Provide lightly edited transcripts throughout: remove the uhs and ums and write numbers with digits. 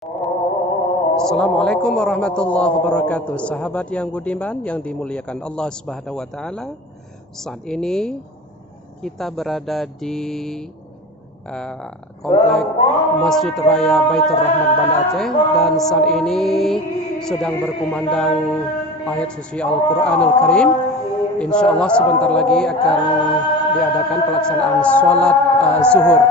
Assalamualaikum warahmatullahi wabarakatuh. Sahabat yang budiman yang dimuliakan Allah Subhanahu wa taala. Saat ini kita berada di komplek Masjid Raya Baitur Rahman Banda Aceh, dan saat ini sedang berkumandang ayat suci Al-Qur'anul Karim. Insyaallah sebentar lagi akan diadakan pelaksanaan sholat zuhur.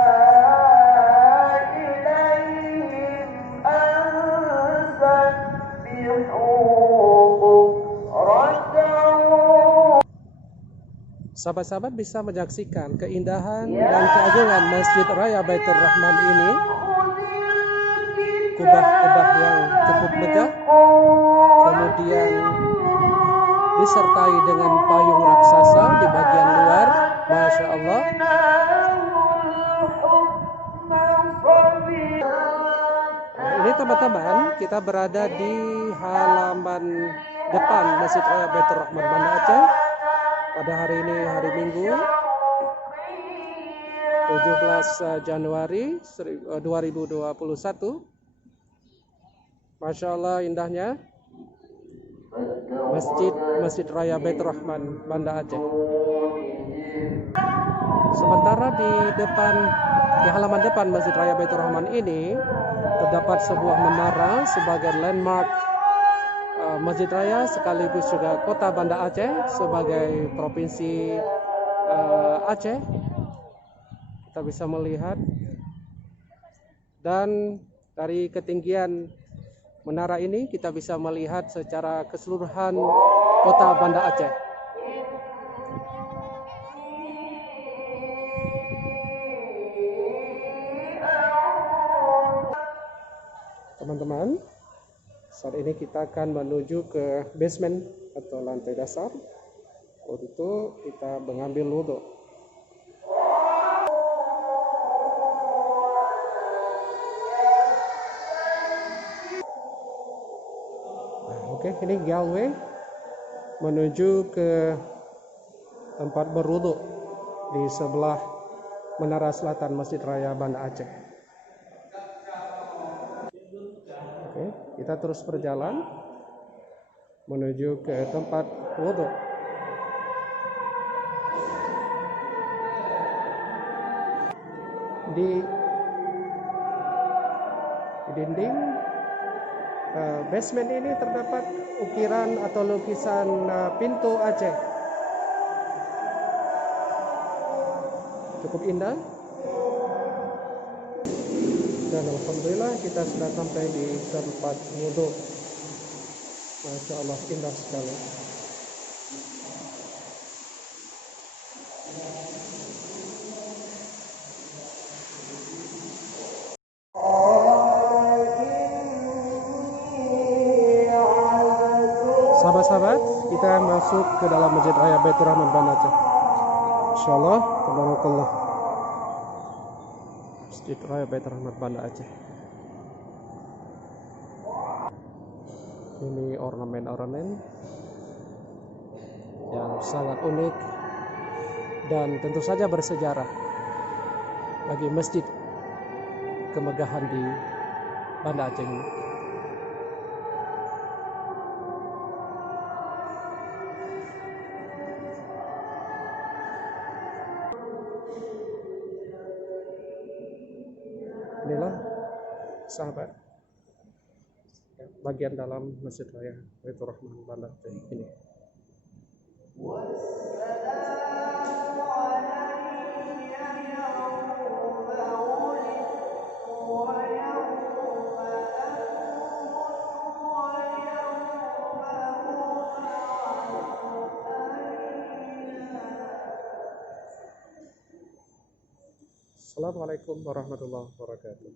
Sahabat-sahabat bisa menyaksikan keindahan dan keagungan Masjid Raya Baitur Rahman ini. Kubah-kubah yang cukup megah, kemudian disertai dengan payung raksasa di bagian luar. Masya Allah. Ini teman-teman, kita berada di halaman depan Masjid Raya Baitur Rahman Banda Aceh. Pada hari ini hari Minggu 17 Januari 2021. Masya Allah indahnya Masjid Raya Baitur Rahman Banda Aceh. Sementara di halaman depan Masjid Raya Baitur Rahman ini terdapat sebuah menara sebagai landmark Masjid Raya sekaligus juga kota Banda Aceh sebagai provinsi Aceh. Kita bisa melihat, dan dari ketinggian menara ini kita bisa melihat secara keseluruhan kota Banda Aceh. Teman-teman, saat ini kita akan menuju ke basement atau lantai dasar untuk kita mengambil wudhu. Oke, ini galway menuju ke tempat berwudhu di sebelah menara selatan Masjid Raya Banda Aceh. Oke, kita terus berjalan menuju ke tempat wudhu. Di dinding basement ini terdapat ukiran atau lukisan pintu Aceh. Cukup indah. Dan alhamdulillah kita sudah sampai di tempat wudhu. Masya Allah, indah sekali. Sahabat-sahabat, kita masuk ke dalam Masjid Raya Baitur Rahman Banda Aceh. Insyaallah, tabarakallah. Masjid Raya Baitur Rahman Banda Aceh. Ini ornamen-ornamen yang sangat unik dan tentu saja bersejarah bagi masjid kemegahan di Banda Aceh ini. Inilah sahabat bagian dalam Masjid Raya Baitur Rahman Banda Aceh ini. Assalamualaikum warahmatullahi wabarakatuh.